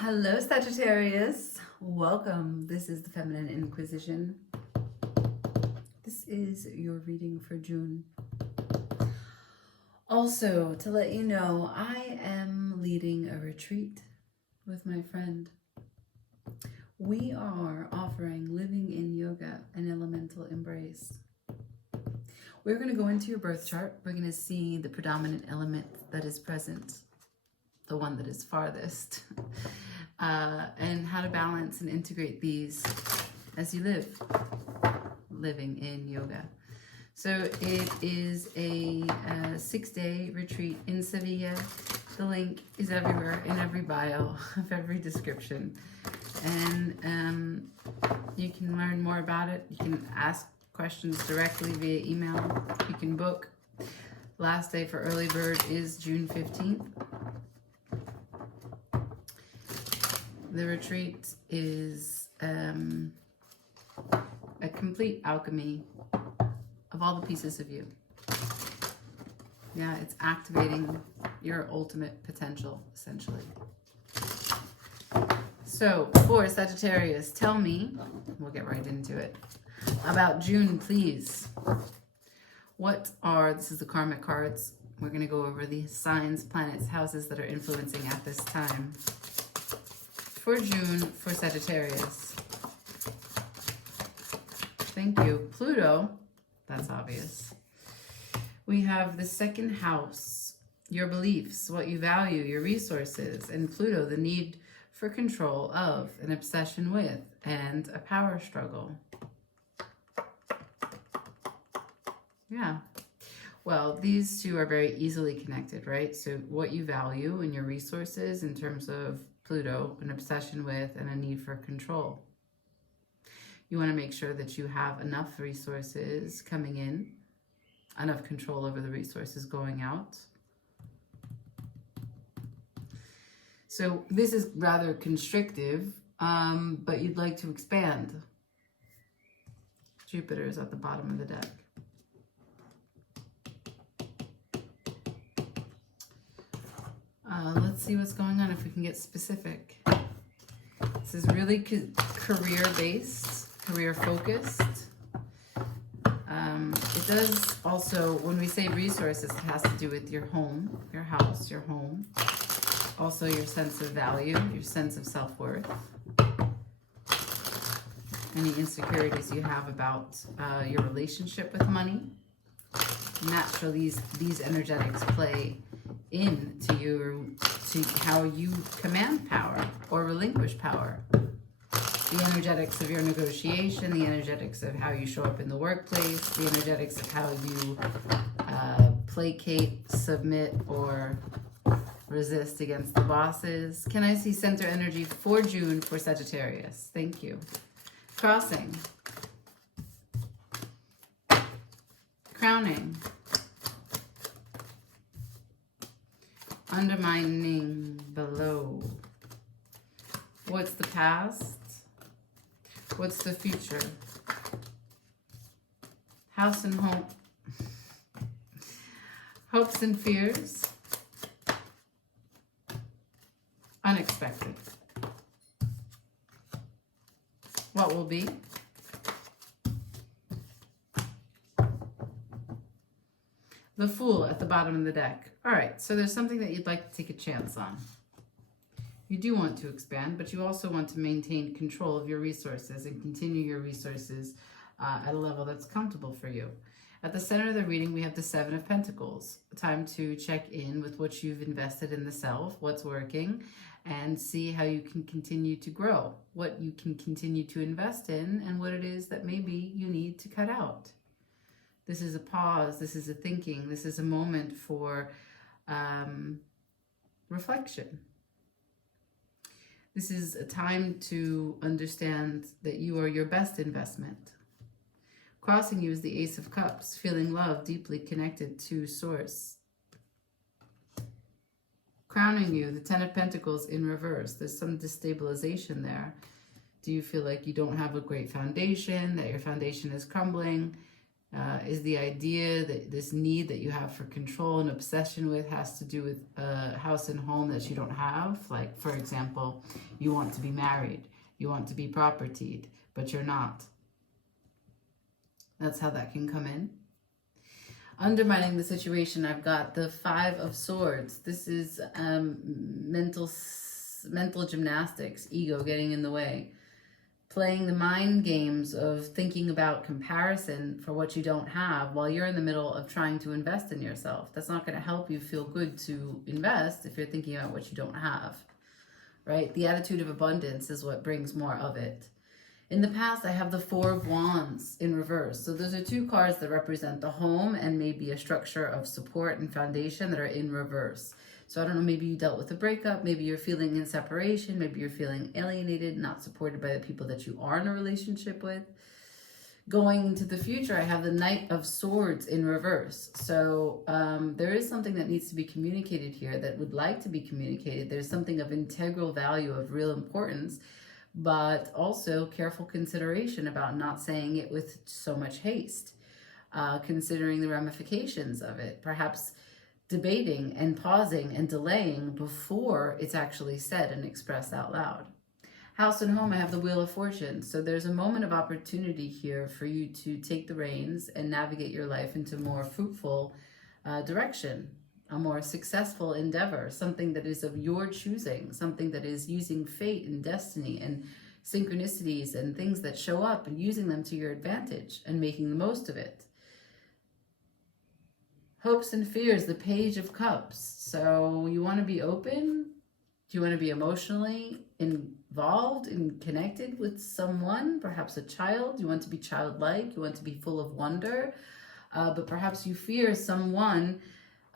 Hello, Sagittarius. Welcome. This is the Feminine Inquisition. This is your reading for June. Also, to let you know, I am leading a retreat with my friend. We are offering Living in Yoga, an Elemental Embrace. We're going to go into your birth chart. We're going to see the predominant element that is present, the one that is farthest, and how to balance and integrate these as you living in yoga. So it is a 6-day retreat in Sevilla. The link is everywhere in every bio of every description, and you can learn more about it. You can ask questions directly via email. You can book. Last day for early bird is June 15th. The retreat is a complete alchemy of all the pieces of you. Yeah, it's activating your ultimate potential, essentially. So, for Sagittarius, tell me, we'll get right into it, about June, please. This is the karmic cards. We're going to go over the signs, planets, houses that are influencing at this time. For June, for Sagittarius. Thank you. Pluto, that's obvious. We have the second house, your beliefs, what you value, your resources, and Pluto, the need for control of, an obsession with, and a power struggle. Yeah. Well, these two are very easily connected, right? So what you value and your resources in terms of Pluto, an obsession with, and a need for control. You want to make sure that you have enough resources coming in, enough control over the resources going out. So this is rather constrictive, but you'd like to expand. Jupiter is at the bottom of the deck. Let's see what's going on if we can get specific. This is really career-based, career-focused. It does also, when we say resources, it has to do with your home, your house, your home. Also your sense of value, your sense of self-worth. Any insecurities you have about your relationship with money. Naturally, these energetics play into how you command power or relinquish power. The energetics of your negotiation, the energetics of how you show up in the workplace, the energetics of how you placate, submit, or resist against the bosses. Can I see center energy for June for Sagittarius? Thank you. Crossing. Crowning. Undermining below. What's the past? What's the future? House and home. Hopes and fears. Unexpected. What will be? The Fool at the bottom of the deck. All right, so there's something that you'd like to take a chance on. You do want to expand, but you also want to maintain control of your resources and continue your resources at a level that's comfortable for you. At the center of the reading, we have the Seven of Pentacles. Time to check in with what you've invested in the self, what's working, and see how you can continue to grow, what you can continue to invest in, and what it is that maybe you need to cut out. This is a pause, this is a thinking, this is a moment for reflection. This is a time to understand that you are your best investment. Crossing you is the Ace of Cups, feeling love, deeply connected to Source. Crowning you, the Ten of Pentacles in reverse. There's some destabilization there. Do you feel like you don't have a great foundation, that your foundation is crumbling? Is the idea that this need that you have for control and obsession with has to do with a house and home that you don't have? Like, for example, you want to be married, you want to be propertied, but you're not. That's how that can come in. Undermining the situation, I've got the 5 of Swords. This is mental gymnastics, ego getting in the way. Playing the mind games of thinking about comparison for what you don't have while you're in the middle of trying to invest in yourself. That's not going to help you feel good to invest if you're thinking about what you don't have, right? The attitude of abundance is what brings more of it. In the past, I have the 4 of Wands in reverse. So those are 2 cards that represent the home and maybe a structure of support and foundation that are in reverse. So I don't know, maybe you dealt with a breakup, maybe you're feeling in separation, maybe you're feeling alienated, not supported by the people that you are in a relationship with. Going into the future, I have the Knight of Swords in reverse. So there is something that needs to be communicated here that would like to be communicated. There's something of integral value, of real importance, but also careful consideration about not saying it with so much haste, considering the ramifications of it. Perhaps debating and pausing and delaying before it's actually said and expressed out loud. House and home, I have the Wheel of Fortune. So there's a moment of opportunity here for you to take the reins and navigate your life into more fruitful direction, a more successful endeavor, something that is of your choosing, something that is using fate and destiny and synchronicities and things that show up and using them to your advantage and making the most of it. Hopes and fears, the Page of Cups. So you want to be open? Do you want to be emotionally involved and connected with someone, perhaps a child? You want to be childlike? You want to be full of wonder? But perhaps you fear someone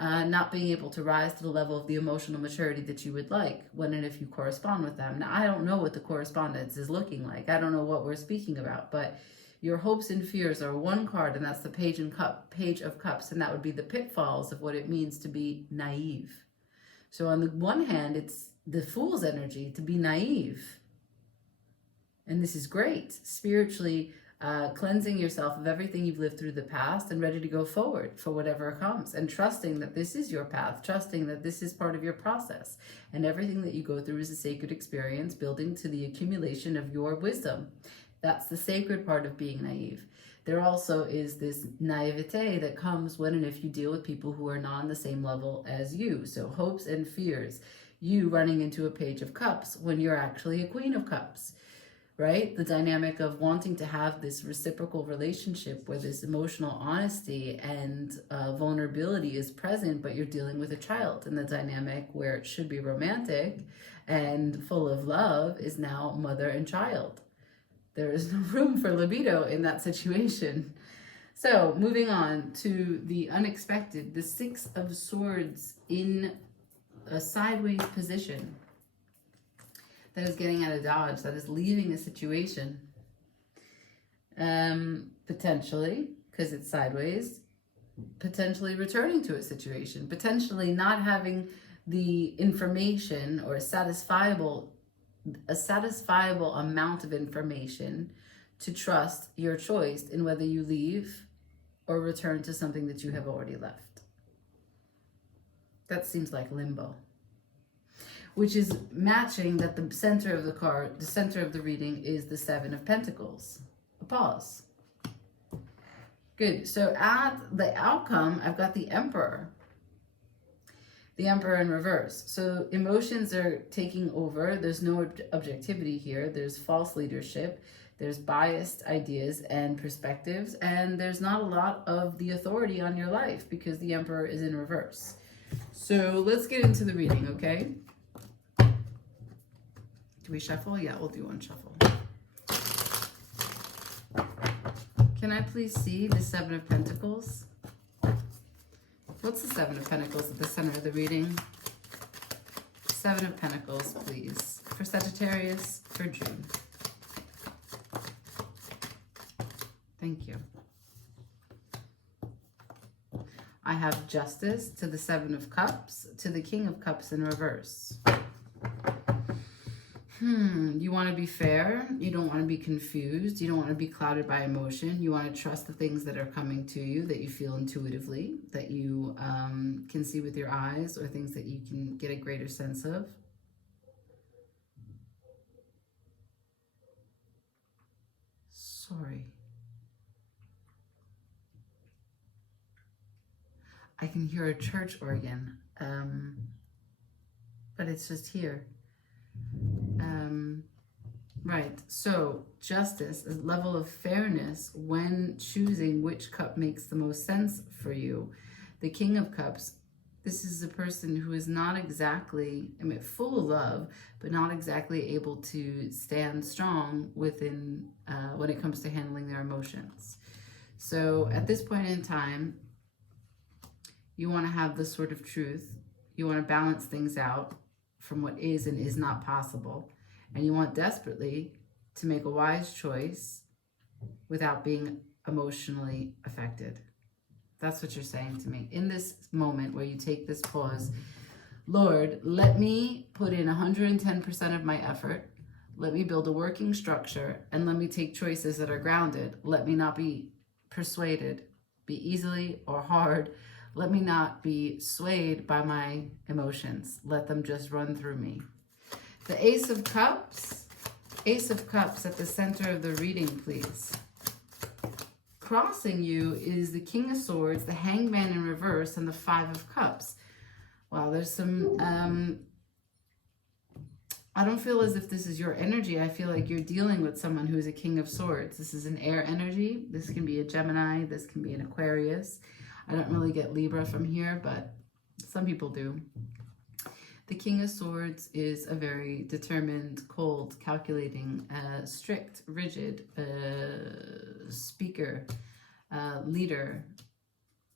not being able to rise to the level of the emotional maturity that you would like when and if you correspond with them. Now, I don't know what the correspondence is looking like. I don't know what we're speaking about, but your hopes and fears are 1 card, and that's the Page of Cups, and that would be the pitfalls of what it means to be naive. So on the one hand, it's the Fool's energy to be naive. And this is great. Spiritually cleansing yourself of everything you've lived through the past and ready to go forward for whatever comes, and trusting that this is your path, trusting that this is part of your process, and everything that you go through is a sacred experience building to the accumulation of your wisdom. That's the sacred part of being naive. There also is this naivete that comes when and if you deal with people who are not on the same level as you. So hopes and fears, you running into a Page of Cups when you're actually a Queen of Cups, right? The dynamic of wanting to have this reciprocal relationship where this emotional honesty and vulnerability is present, but you're dealing with a child. And the dynamic where it should be romantic and full of love is now mother and child. There is no room for libido in that situation. So moving on to the unexpected, the 6 of Swords in a sideways position. That is getting out of dodge, that is leaving a situation. Potentially, because it's sideways, potentially returning to a situation, potentially not having the information or a satisfiable amount of information to trust your choice in whether you leave or return to something that you have already left. That seems like limbo, which is matching that the center of the card, the center of the reading is the 7 of Pentacles. A pause. Good. So at the outcome, I've got the Emperor. The Emperor in reverse. So emotions are taking over. There's no objectivity here. There's false leadership. There's biased ideas and perspectives. And there's not a lot of the authority on your life because the Emperor is in reverse. So let's get into the reading, okay? Do we shuffle? Yeah, we'll do one shuffle. Can I please see the 7 of Pentacles? What's the 7 of Pentacles at the center of the reading? 7 of Pentacles, please. For Sagittarius, for June. Thank you. I have Justice to the 7 of Cups, to the King of Cups in reverse. You want to be fair. You don't want to be confused. You don't want to be clouded by emotion. You want to trust the things that are coming to you, that you feel intuitively, that you can see with your eyes, or things that you can get a greater sense of. Sorry. I can hear a church organ, but it's just here. Right, so justice, a level of fairness when choosing which cup makes the most sense for you. The King of Cups, this is a person who is not exactly, full of love, but not exactly able to stand strong within when it comes to handling their emotions. So at this point in time, you want to have this sort of truth. You want to balance things out from what is and is not possible. And you want desperately to make a wise choice without being emotionally affected. That's what you're saying to me. In this moment where you take this pause, Lord, let me put in 110% of my effort. Let me build a working structure, and let me take choices that are grounded. Let me not be persuaded, be easily or hard. Let me not be swayed by my emotions. Let them just run through me. The Ace of Cups at the center of the reading, please. Crossing you is the King of Swords, the Hangman in reverse, and the Five of Cups. Wow, there's some, I don't feel as if this is your energy. I feel like you're dealing with someone who is a King of Swords. This is an air energy. This can be a Gemini. This can be an Aquarius. I don't really get Libra from here, but some people do. The King of Swords is a very determined, cold, calculating, strict, rigid speaker, leader,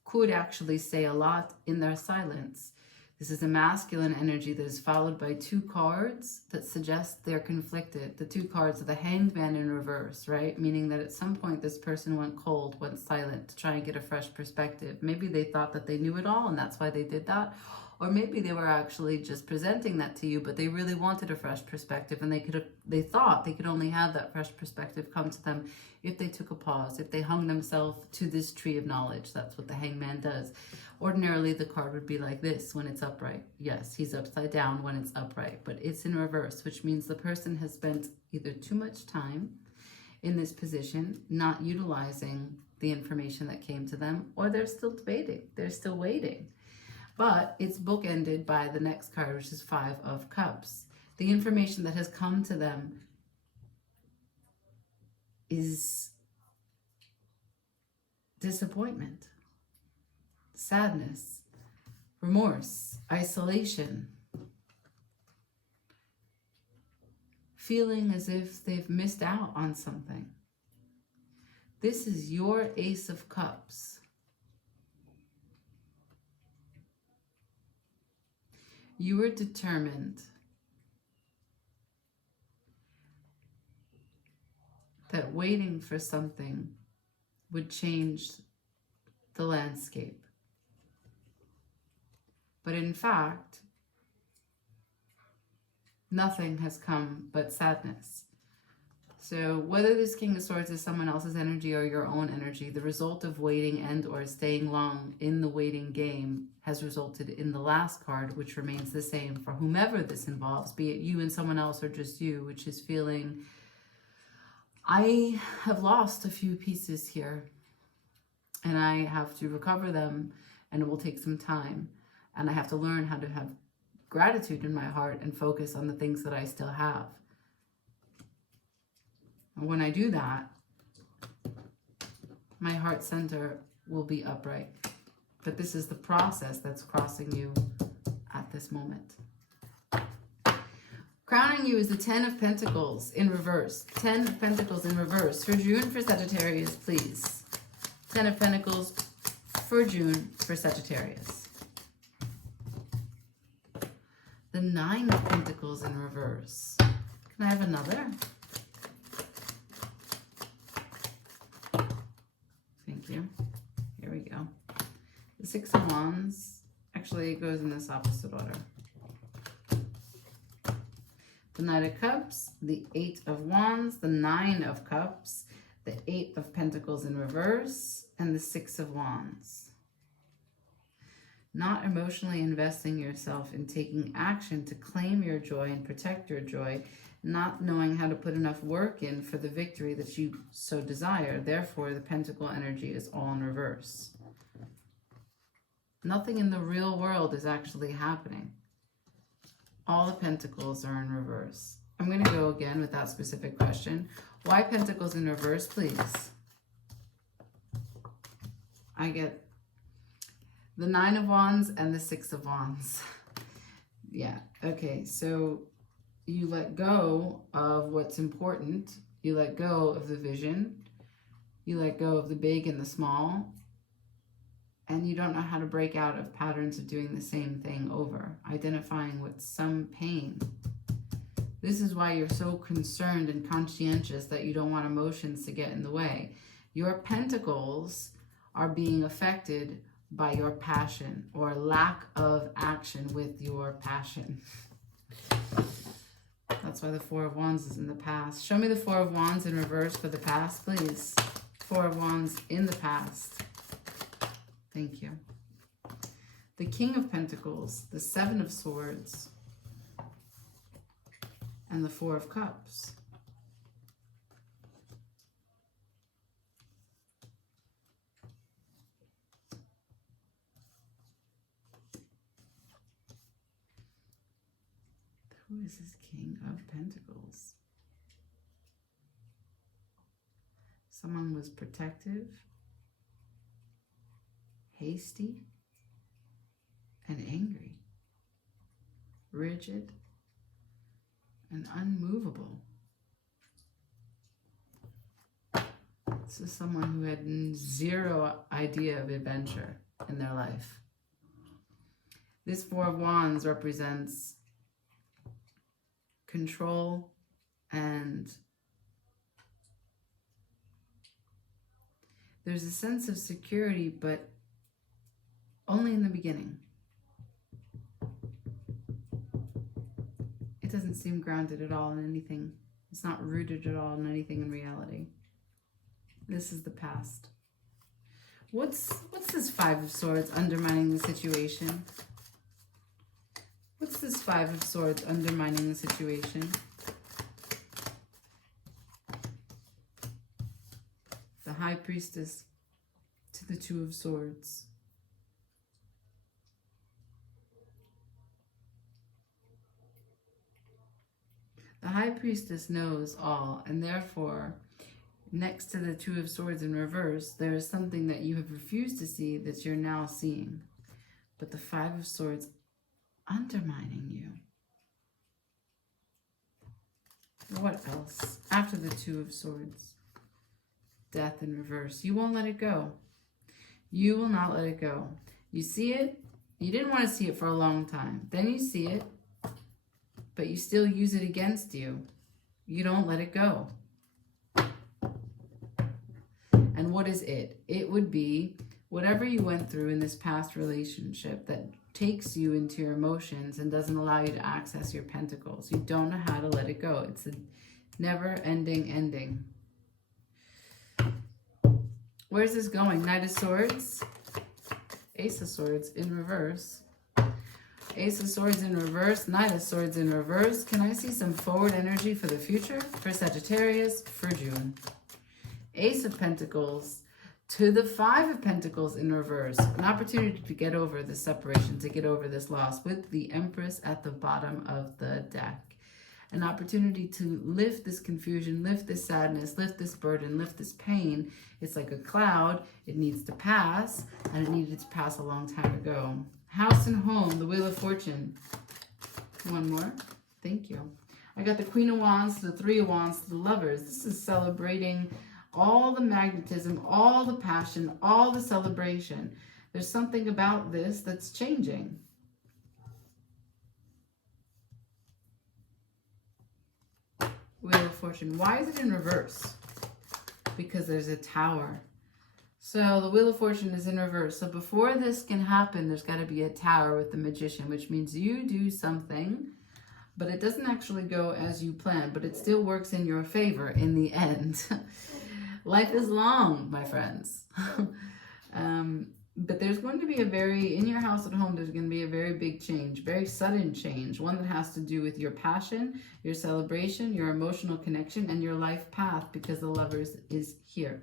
could actually say a lot in their silence. This is a masculine energy that is followed by two cards that suggest they're conflicted. The two cards are the Hangman in reverse, right? Meaning that at some point this person went cold, went silent to try and get a fresh perspective. Maybe they thought that they knew it all and that's why they did that. Or maybe they were actually just presenting that to you, but they really wanted a fresh perspective, and they thought they could only have that fresh perspective come to them if they took a pause, if they hung themselves to this tree of knowledge. That's what the Hangman does. Ordinarily, the card would be like this when it's upright. Yes, he's upside down when it's upright, but it's in reverse, which means the person has spent either too much time in this position, not utilizing the information that came to them, or they're still debating, they're still waiting. But it's bookended by the next card, which is Five of Cups. The information that has come to them is disappointment, sadness, remorse, isolation, feeling as if they've missed out on something. This is your Ace of Cups. You were determined that waiting for something would change the landscape. But in fact, nothing has come but sadness. So whether this King of Swords is someone else's energy or your own energy, the result of waiting and or staying long in the waiting game has resulted in the last card, which remains the same for whomever this involves, be it you and someone else or just you, which is feeling, I have lost a few pieces here and I have to recover them, and it will take some time. And I have to learn how to have gratitude in my heart and focus on the things that I still have. And when I do that, my heart center will be upright. But this is the process that's crossing you at this moment. Crowning you is the Ten of Pentacles in reverse. 10 of Pentacles in reverse. For June, for Sagittarius, please. 10 of Pentacles for June, for Sagittarius. The 9 of Pentacles in reverse. Can I have another? Thank you. Here we go. The 6 of Wands. Actually, it goes in this opposite order. the Knight of Cups, the Eight of Wands, the Nine of Cups, the Eight of Pentacles in reverse, and the Six of Wands. Not emotionally investing yourself in taking action to claim your joy and protect your joy, not knowing how to put enough work in for the victory that you so desire. Therefore, the Pentacle energy is all in reverse. Nothing in the real world is actually happening. All the Pentacles are in reverse. I'm going to go again with that specific question. Why Pentacles in reverse, please? I get the Nine of Wands and the Six of Wands. Yeah, okay, so you let go of what's important. You let go of the vision. You let go of the big and the small. And you don't know how to break out of patterns of doing the same thing over, identifying with some pain. This is why you're so concerned and conscientious that you don't want emotions to get in the way. Your pentacles are being affected by your passion or lack of action with your passion. That's why the Four of Wands is in the past. Show me the Four of Wands in reverse for the past, please. Four of Wands in the past. Thank you. The King of Pentacles, the Seven of Swords, and the Four of Cups. Who is this King of Pentacles? Someone was protective, hasty, and angry, rigid, and unmovable. This is someone who had zero idea of adventure in their life. This Four of Wands represents control and there's a sense of security, but only in the beginning. It doesn't seem grounded at all in anything. It's not rooted at all in anything in reality. This is the past. What's this Five of Swords undermining the situation? What's this Five of Swords undermining the situation? The High Priestess to the Two of Swords. The High Priestess knows all, and therefore, next to the Two of Swords in reverse, there is something that you have refused to see that you're now seeing. But the Five of Swords undermining you. What else? After the Two of Swords, Death in reverse. You won't let it go. You will not let it go. You see it. You didn't want to see it for a long time. Then you see it, but you still use it against you. You don't let it go. And what is it? It would be whatever you went through in this past relationship that takes you into your emotions and doesn't allow you to access your pentacles. You don't know how to let it go. It's a never-ending ending. Where's this going? Knight of Swords, Ace of Swords in reverse. Ace of Swords in reverse, Knight of Swords in reverse. Can I see some forward energy for the future? For Sagittarius, for June. Ace of Pentacles to the Five of Pentacles in reverse. An opportunity to get over this separation, to get over this loss with the Empress at the bottom of the deck. An opportunity to lift this confusion, lift this sadness, lift this burden, lift this pain. It's like a cloud. It needs to pass, and it needed to pass a long time ago. House and home, the Wheel of Fortune. One more. Thank you. I got the Queen of Wands, the Three of Wands, the Lovers. This is celebrating all the magnetism, all the passion, all the celebration. There's something about this that's changing. Wheel of Fortune. Why is it in reverse? Because there's a Tower. So the Wheel of Fortune is in reverse. So before this can happen, there's got to be a Tower with the Magician, which means you do something but it doesn't actually go as you plan, but it still works in your favor in the end. Life is long, my friends. But there's going to be in your house at home, there's going to be a very big change, very sudden change, one that has to do with your passion, your celebration, your emotional connection, and your life path, because the Lovers is here.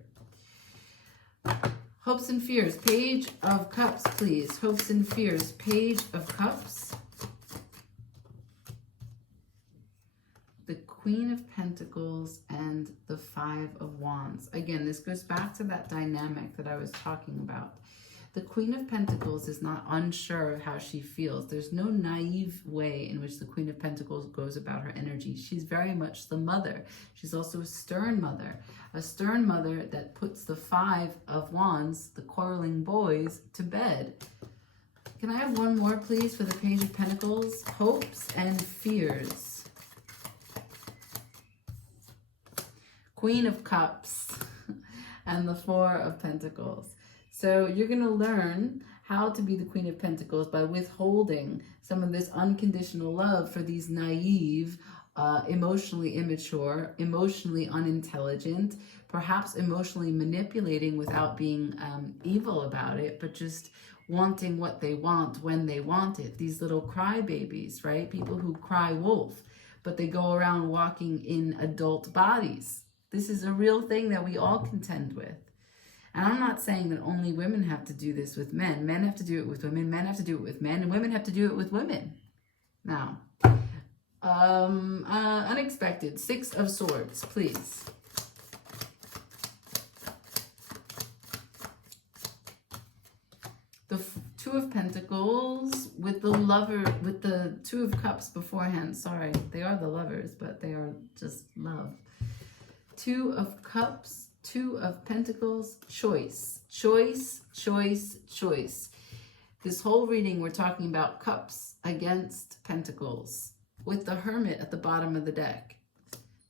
Hopes and fears, Page of Cups, please. Hopes and fears, Page of Cups. The Queen of Pentacles and the Five of Wands. Again, this goes back to that dynamic that I was talking about. The Queen of Pentacles is not unsure of how she feels. There's no naive way in which the Queen of Pentacles goes about her energy. She's very much the mother. She's also a stern mother that puts the Five of Wands, the quarreling boys, to bed. Can I have one more, please, for the Page of Pentacles? Hopes and fears. Queen of Cups and the Four of Pentacles. So you're going to learn how to be the Queen of Pentacles by withholding some of this unconditional love for these naive, emotionally immature, emotionally unintelligent, perhaps emotionally manipulating without being evil about it, but just wanting what they want when they want it. These little crybabies, right? People who cry wolf, but they go around walking in adult bodies. This is a real thing that we all contend with. And I'm not saying that only women have to do this with men. Men have to do it with women. Men have to do it with men. And women have to do it with women. Now, unexpected. Six of Swords, please. The Two of Pentacles with the Lover, with the Two of Cups beforehand. Sorry, they are the Lovers, but they are just love. Two of Cups. Two of Pentacles, choice, choice, choice, choice. This whole reading, we're talking about cups against pentacles with the Hermit at the bottom of the deck.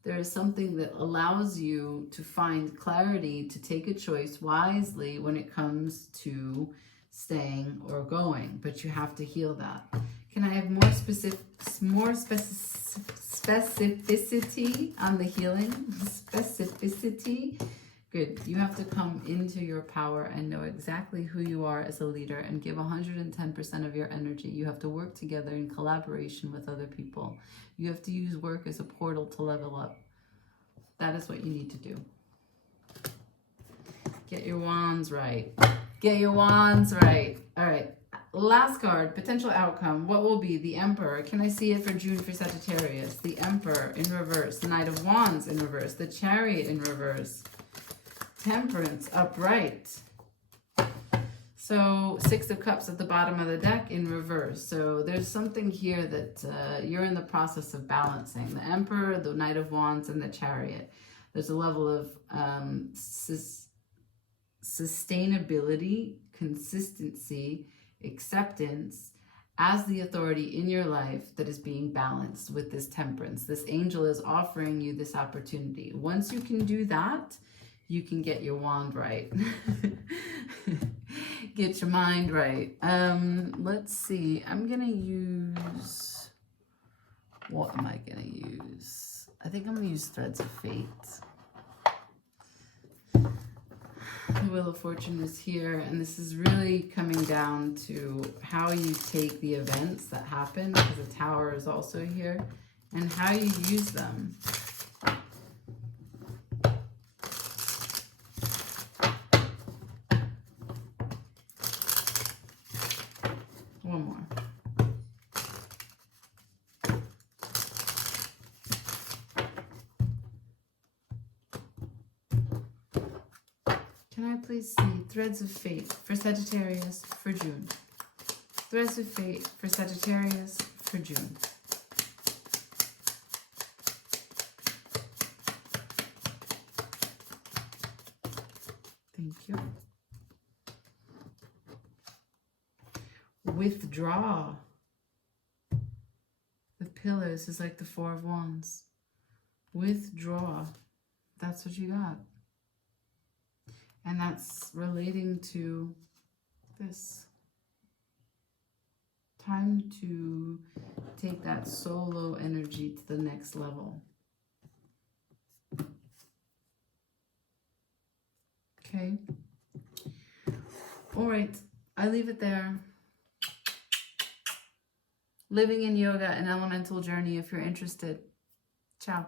There is something that allows you to find clarity, to take a choice wisely when it comes to staying or going, but you have to heal that. Can I have more specificity on the healing? Specificity. Good. You have to come into your power and know exactly who you are as a leader and give 110% of your energy. You have to work together in collaboration with other people. You have to use work as a portal to level up. That is what you need to do. Get your wands right. Get your wands right. All right. Last card, potential outcome. What will be? The Emperor. Can I see it for June for Sagittarius? The Emperor in reverse. The Knight of Wands in reverse. The Chariot in reverse. Temperance upright. So Six of Cups at the bottom of the deck in reverse. So there's something here that you're in the process of balancing. The Emperor, the Knight of Wands, and the Chariot. There's a level of sustainability, consistency, acceptance as the authority in your life that is being balanced with this temperance. This angel is offering you this opportunity. Once you can do that, you can get your wand right. Get your mind right. Let's see. I'm going to use... What am I going to use? I think I'm going to use Threads of Fate. The Wheel of Fortune is here, and this is really coming down to how you take the events that happen, because the Tower is also here, and how you use them. One more. Can I please see Threads of Fate for Sagittarius for June? Threads of Fate for Sagittarius for June. Thank you. Withdraw. The pillars is like the Four of Wands. Withdraw. That's what you got. And that's relating to this Time to take that solo energy to the next level. Okay. All right. I leave it there. Living in Yoga, an elemental journey if you're interested. Ciao.